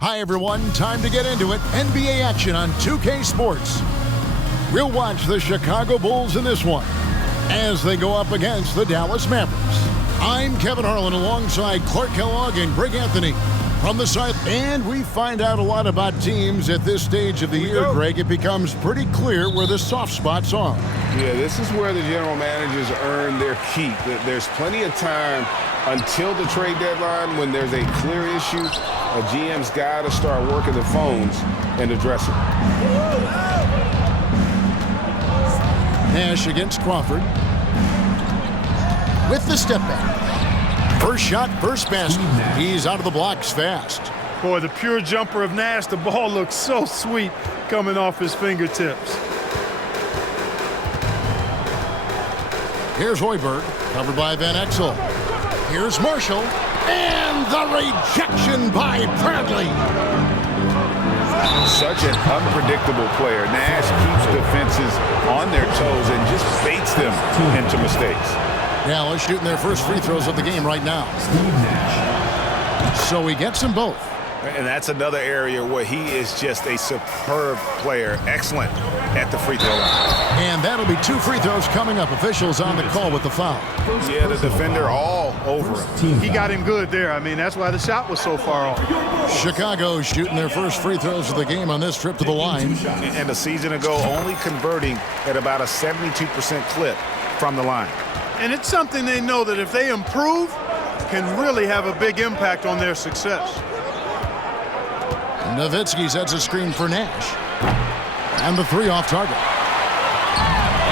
Hi, everyone. Time to get into it. NBA action on 2K Sports. We'll watch the Chicago Bulls in this one as they go up against the Dallas Mavericks. I'm Kevin Harlan alongside Clark Kellogg and Greg Anthony from the side. And we find out a lot about teams at this stage of the year, Greg. It becomes pretty clear where the soft spots are. Yeah, this is where the general managers earn their keep. There's plenty of time until the trade deadline when there's a clear issue. A GM's got to start working the phones and address it. Nash against Crawford. With the step back. First shot, first basket. He's out of the blocks fast. Boy, the pure jumper of Nash, the ball looks so sweet coming off his fingertips. Here's Hoiberg, covered by Van Exel. Here's Marshall, and the rejection by Bradley. Such an unpredictable player. Nash keeps defenses on their toes and just baits them into mistakes. Dallas shooting their first free throws of the game right now. So he gets them both. And that's another area where he is just a superb player. Excellent at the free throw line. And that'll be 2 free throws coming up. Officials on the call with the foul. Yeah, the defender all over him. He got him good there. I mean, that's why the shot was so far off. Chicago shooting their first free throws of the game on this trip to the line. And a season ago, only converting at about a 72% clip from the line. And it's something they know that if they improve, can really have a big impact on their success. Nowitzki sets a screen for Nash. And the 3 off target.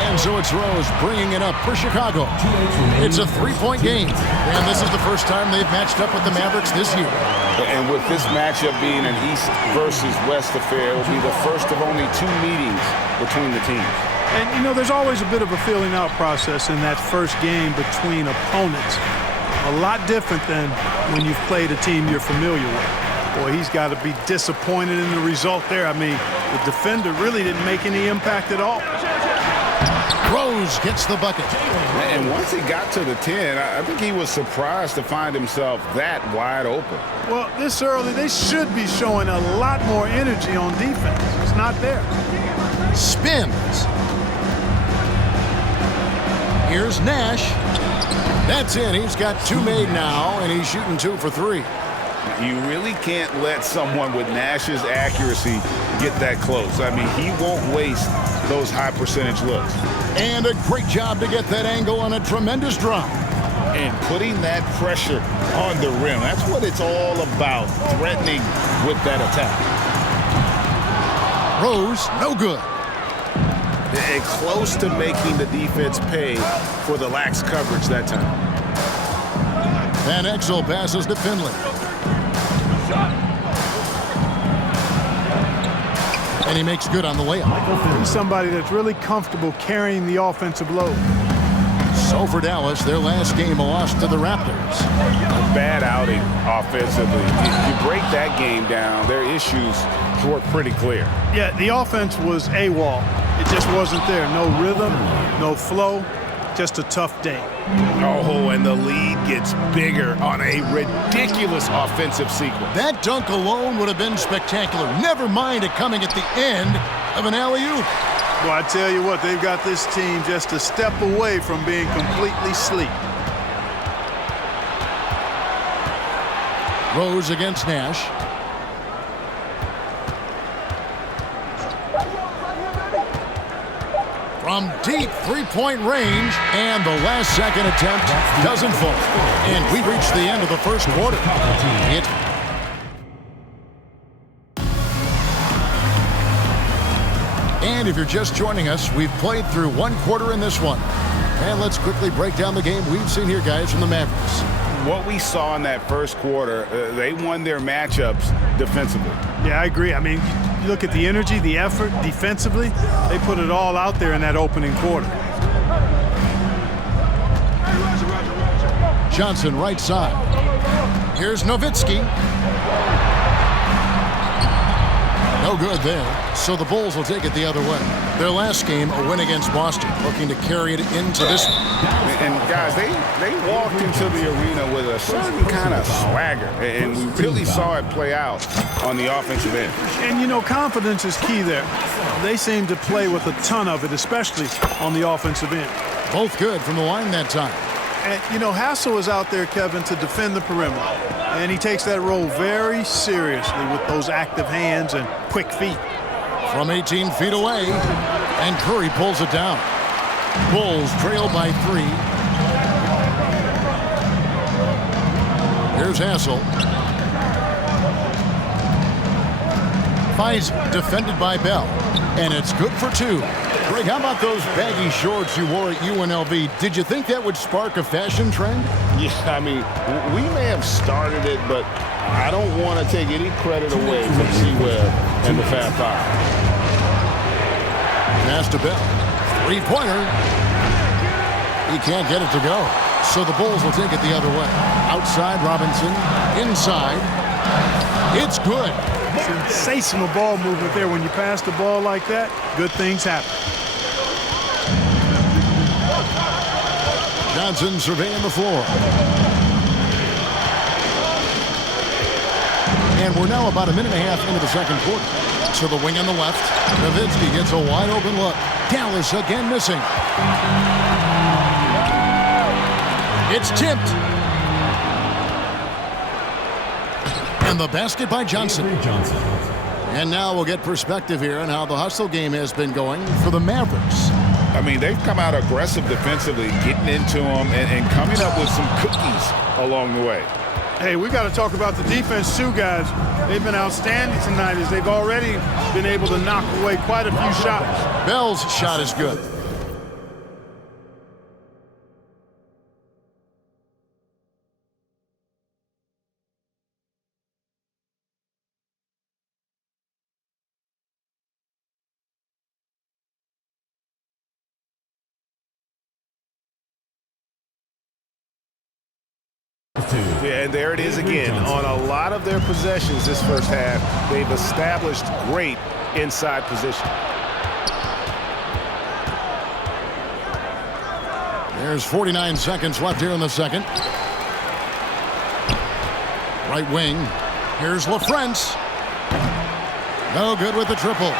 And so it's Rose bringing it up for Chicago. It's a 3-point game. And this is the first time they've matched up with the Mavericks this year. And with this matchup being an East versus West affair, it will be the first of only 2 meetings between the teams. And, you know, there's always a bit of a filling out process in that first game between opponents. A lot different than when you've played a team you're familiar with. Boy, he's got to be disappointed in the result there. I mean, the defender really didn't make any impact at all. Rose gets the bucket. And once he got to the 10, I think he was surprised to find himself that wide open. Well, this early, they should be showing a lot more energy on defense. It's not there. Spins. Here's Nash. That's in. He's got 2 made now, and he's shooting 2 for 3. You really can't let someone with Nash's accuracy get that close. I mean, he won't waste those high percentage looks. And a great job to get that angle on a tremendous drive. And putting that pressure on the rim. That's what it's all about, threatening with that attack. Rose, no good. And close to making the defense pay for the lax coverage that time. Van Exel passes to Finley. And he makes good on the layup. He's somebody that's really comfortable carrying the offensive load. So for Dallas, their last game a loss to the Raptors. A bad outing offensively. You break that game down, their issues were pretty clear. Yeah, the offense was AWOL. It just wasn't there. No rhythm, no flow, just a tough day. Oh, and the lead gets bigger on a ridiculous offensive sequence. That dunk alone would have been spectacular. Never mind it coming at the end of an alley-oop. Well, I tell you what, they've got this team just a step away from being completely asleep. Rose against Nash. From deep 3-point range, and the last second attempt doesn't fall. And we've reached the end of the first quarter. And if you're just joining us, we've played through 1 quarter in this one. And let's quickly break down the game we've seen here, guys, from the Mavericks. What we saw in that first quarter, they won their matchups defensively. Yeah, I agree. I mean, you look at the energy, the effort defensively, they put it all out there in that opening quarter. Johnson right side. Here's Nowitzki. No good there. So the Bulls will take it the other way. Their last game, a win against Boston, looking to carry it into this one. And guys, they walked into the arena with a certain kind of swagger, and we really saw it play out on the offensive end. And, you know, confidence is key there. They seem to play with a ton of it, especially on the offensive end. Both good from the line that time. And, you know, Hassel is out there, Kevin, to defend the perimeter. And he takes that role very seriously with those active hands and quick feet. From 18 feet away, and Curry pulls it down. Bulls trail by 3. Here's Hassel. Fies defended by Bell, and it's good for 2. Greg, how about those baggy shorts you wore at UNLV? Did you think that would spark a fashion trend? Yeah, I mean, we may have started it, but I don't want to take any credit away from C-Webb and the Fab Five. Pass to Bell. 3-pointer. He can't get it to go. So the Bulls will take it the other way. Outside, Robinson. Inside. It's good. Sensational ball movement there. When you pass the ball like that, good things happen. Johnson surveying the floor. And we're now about a minute and a half into the second quarter. To the wing on the left. Nowitzki gets a wide open look. Dallas again missing. It's tipped. And the basket by Johnson. And now we'll get perspective here on how the hustle game has been going for the Mavericks. I mean, they've come out aggressive defensively, getting into them and coming up with some cookies along the way. Hey, we got to talk about the defense too, guys. They've been outstanding tonight as they've already been able to knock away quite a few shots. Bell's shot is good. Yeah, and there it is again. On a lot of their possessions this first half, they've established great inside position. There's 49 seconds left here in the second. Right wing. Here's LaFrance. No good with the triple.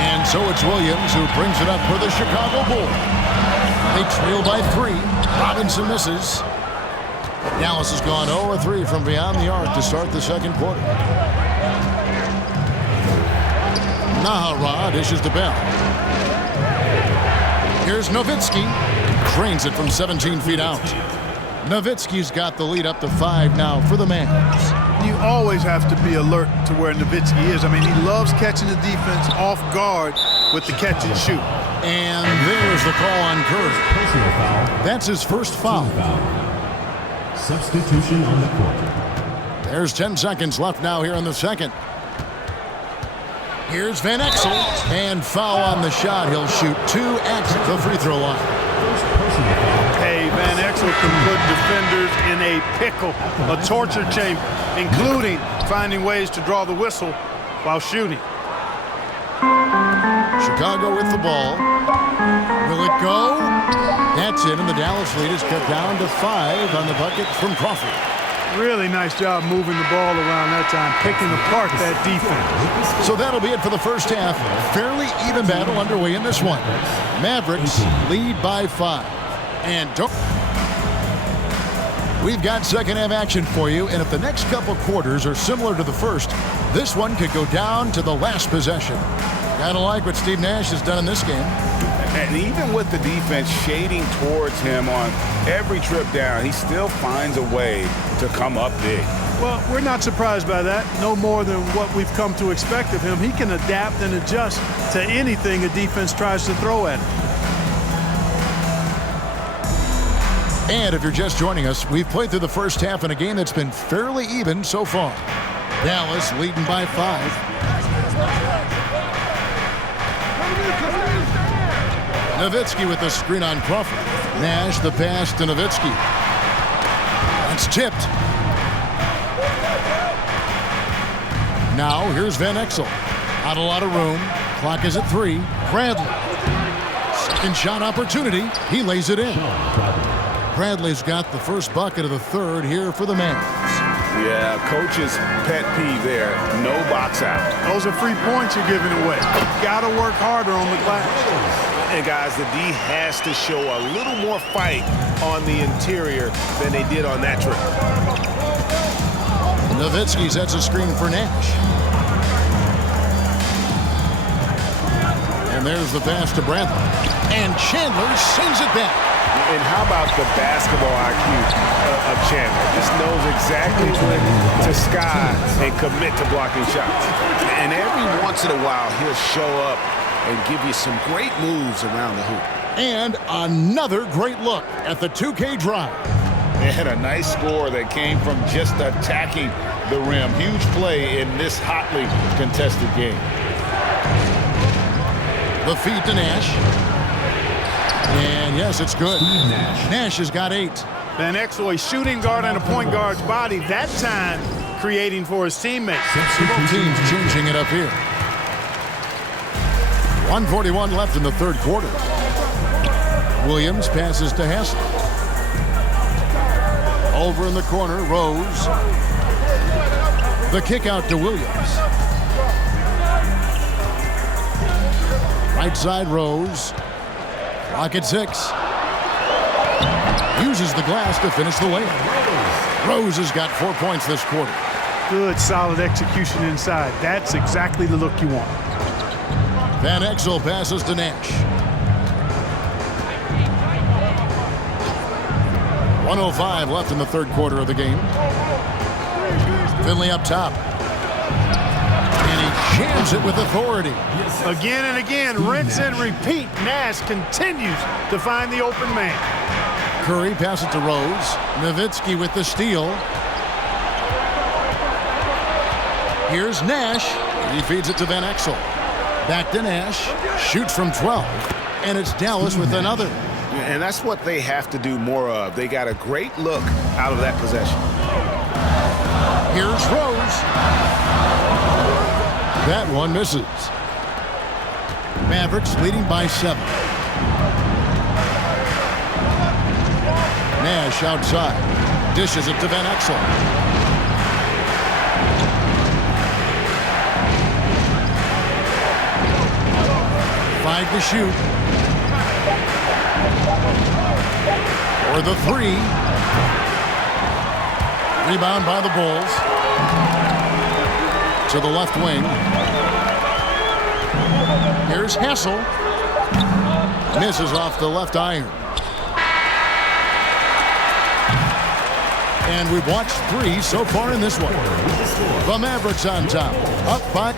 And so it's Williams who brings it up for the Chicago Bulls. They trail by 3. Robinson misses. Dallas has gone 0-3 from beyond the arc to start the second quarter. Nahara dishes to Bell. Here's Nowitzki. Drains it from 17 feet out. Nowitzki's got the lead up to 5 now for the Mavs. You always have to be alert to where Nowitzki is. I mean, he loves catching the defense off guard with the catch and shoot. And there's the call on Curry. That's his first foul. Substitution on the court. There's 10 seconds left now here in the second. Here's Van Exel. And foul on the shot. He'll shoot 2 at the free throw line. Hey, Van Exel can put defenders in a pickle, a torture chamber, including finding ways to draw the whistle while shooting. Chicago with the ball. Will it go? That's it, and the Dallas lead is cut down to 5 on the bucket from Crawford. Really nice job moving the ball around that time, picking apart that defense. So that'll be it for the first half. Fairly even battle underway in this one. Mavericks lead by 5. And we've got second half action for you, and if the next couple quarters are similar to the first, this one could go down to the last possession. Kind of like what Steve Nash has done in this game. And even with the defense shading towards him on every trip down, he still finds a way to come up big. Well, we're not surprised by that. No more than what we've come to expect of him. He can adapt and adjust to anything a defense tries to throw at him. And if you're just joining us, we've played through the first half in a game that's been fairly even so far. Dallas leading by 5. Nowitzki with the screen on Crawford. Nash the pass to Nowitzki. That's tipped. Now here's Van Exel. Not a lot of room. Clock is at 3. Bradley. Second shot opportunity. He lays it in. Bradley's got the first bucket of the third here for the Mavericks. Yeah, coach's pet peeve there. No box out. Those are free points you're giving away. Got to work harder on the glass. And guys, the D has to show a little more fight on the interior than they did on that trip. Nowitzki sets a screen for Nash. And there's the pass to Bradley. And Chandler sends it back. And how about the basketball IQ of Chandler? Just knows exactly when to sky and commit to blocking shots. And every once in a while, he'll show up and give you some great moves around the hoop. And another great look at the 2K drive. They had a nice score that came from just attacking the rim. Huge play in this hotly contested game. The feed to Nash. And yes, it's good. Nash has got 8. Van Exel, a shooting guard and a point guard's body, that time creating for his teammates. Both teams changing it up here. 1:41 left in the third quarter. Williams passes to Hassel. Over in the corner, Rose. The kick out to Williams. Right side, Rose. Clock at 6. Uses the glass to finish the layup. Rose has got 4 points this quarter. Good, solid execution inside. That's exactly the look you want. Van Exel passes to Nash. 1:05 left in the third quarter of the game. Finley up top. And he jams it with authority. Again and again, rinse and repeat. Nash continues to find the open man. Curry passes to Rose. Nowitzki with the steal. Here's Nash. He feeds it to Van Exel. Back to Nash. Shoots from 12. And it's Dallas with another. And that's what they have to do more of. They got a great look out of that possession. Here's Rose. That one misses. Mavericks leading by 7. Nash outside. Dishes it to Van Exel. Five to shoot. For the 3. Rebound by the Bulls. To the left wing. Here's Hassel. Misses off the left iron. And we've watched 3 so far in this one. The Mavericks on top. Up by...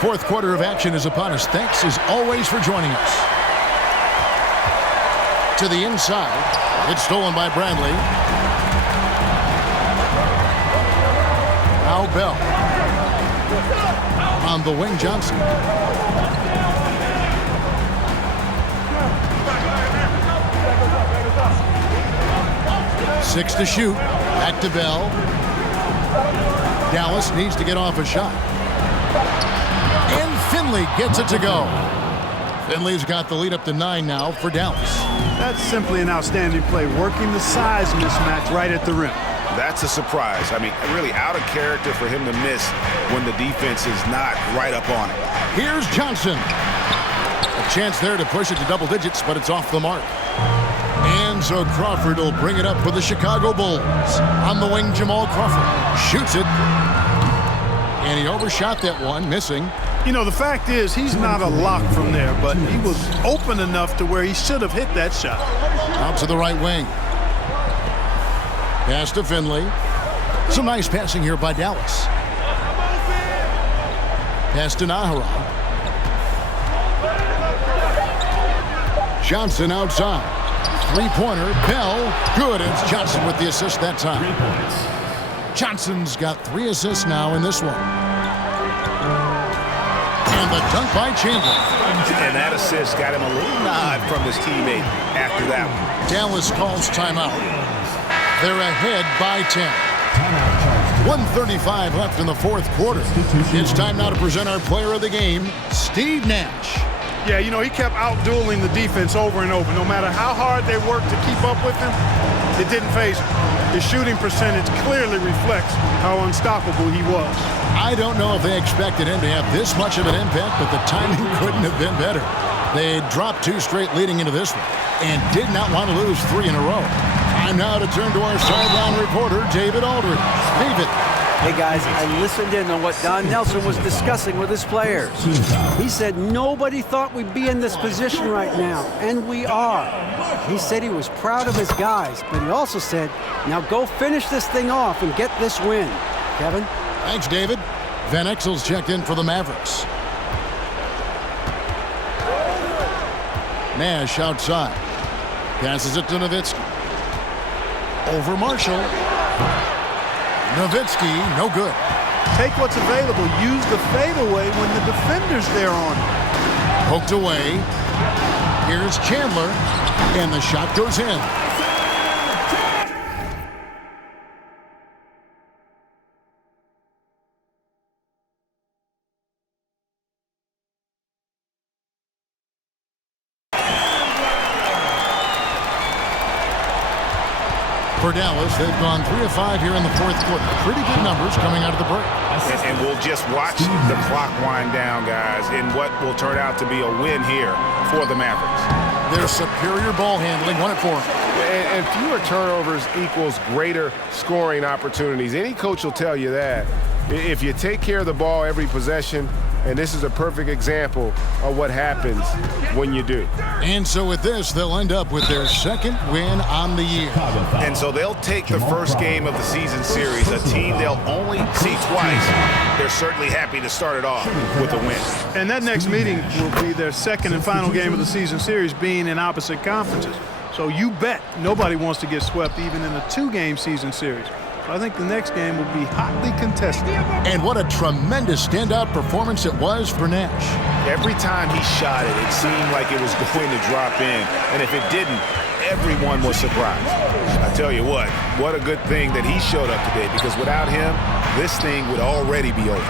Fourth quarter of action is upon us. Thanks as always for joining us. To the inside. It's stolen by Bradley. Now Bell. On the wing, Johnson. Six to shoot. Back to Bell. Dallas needs to get off a shot. And Finley gets it to go. Finley's got the lead up to 9 now for Dallas. That's simply an outstanding play, working the size mismatch right at the rim. That's a surprise. I mean, really out of character for him to miss when the defense is not right up on it. Here's Johnson. A chance there to push it to double digits, but it's off the mark. And so Crawford will bring it up for the Chicago Bulls. On the wing, Jamal Crawford shoots it. And he overshot that one, missing. You know, the fact is, he's not a lock from there, but he was open enough to where he should have hit that shot. Out to the right wing. Pass to Finley. Some nice passing here by Dallas. Pass to Nahara. Johnson outside. Three-pointer. Bell. Good. And it's Johnson with the assist that time. Johnson's got 3 assists now in this one. And the dunk by Chandler. And that assist got him a little nod from his teammate after that one. Dallas calls timeout. They're ahead by 10. 1:35 left in the fourth quarter. It's time now to present our player of the game, Steve Nash. Yeah, you know, he kept out-dueling the defense over and over. No matter how hard they worked to keep up with him, it didn't faze him. His shooting percentage clearly reflects how unstoppable he was. I don't know if they expected him to have this much of an impact, but the timing couldn't have been better. They dropped 2 straight leading into this one and did not want to lose 3 in a row. Time now to turn to our sideline reporter, David Aldridge. David. Hey, guys, I listened in on what Don Nelson was discussing with his players. He said nobody thought we'd be in this position right now, and we are. He said he was proud of his guys, but he also said, now go finish this thing off and get this win. Kevin? Thanks, David. Van Exel's checked in for the Mavericks. Nash outside. Passes it to Nowitzki. Over Marshall. Nowitzki, no good. Take what's available. Use the fadeaway when the defender's there on it. Poked away. Here's Chandler, and the shot goes in. For Dallas, they've gone 3 of 5 here in the fourth quarter. Pretty good numbers coming out of the break. And we'll just watch the clock wind down, guys, in what will turn out to be a win here for the Mavericks. Their superior ball handling won it for them. And fewer turnovers equals greater scoring opportunities. Any coach will tell you that. If you take care of the ball every possession, and this is a perfect example of what happens when you do. And so with this, they'll end up with their second win on the year. And so they'll take the first game of the season series, a team they'll only see twice. They're certainly happy to start it off with a win. And that next meeting will be their second and final game of the season series, being in opposite conferences. So you bet nobody wants to get swept even in a 2-game season series. So I think the next game will be hotly contested. And what a tremendous standout performance it was for Nash. Every time he shot it, it seemed like it was going to drop in. And if it didn't, everyone was surprised. I tell you what a good thing that he showed up today, because without him, this thing would already be over.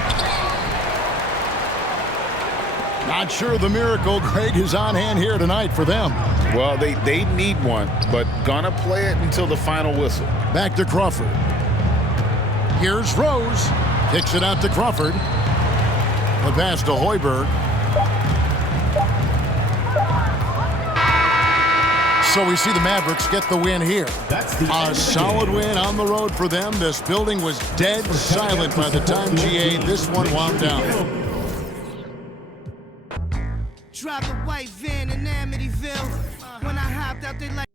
Not sure the miracle, Greg, is on hand here tonight for them. Well, they need one, but gonna play it until the final whistle. Back to Crawford. Here's Rose. Kicks it out to Crawford. The pass to Hoiberg. So we see the Mavericks get the win here. A solid win on the road for them. This building was dead silent by the time GA this one wound down. Drive the white van in Amityville. When I hopped out, they like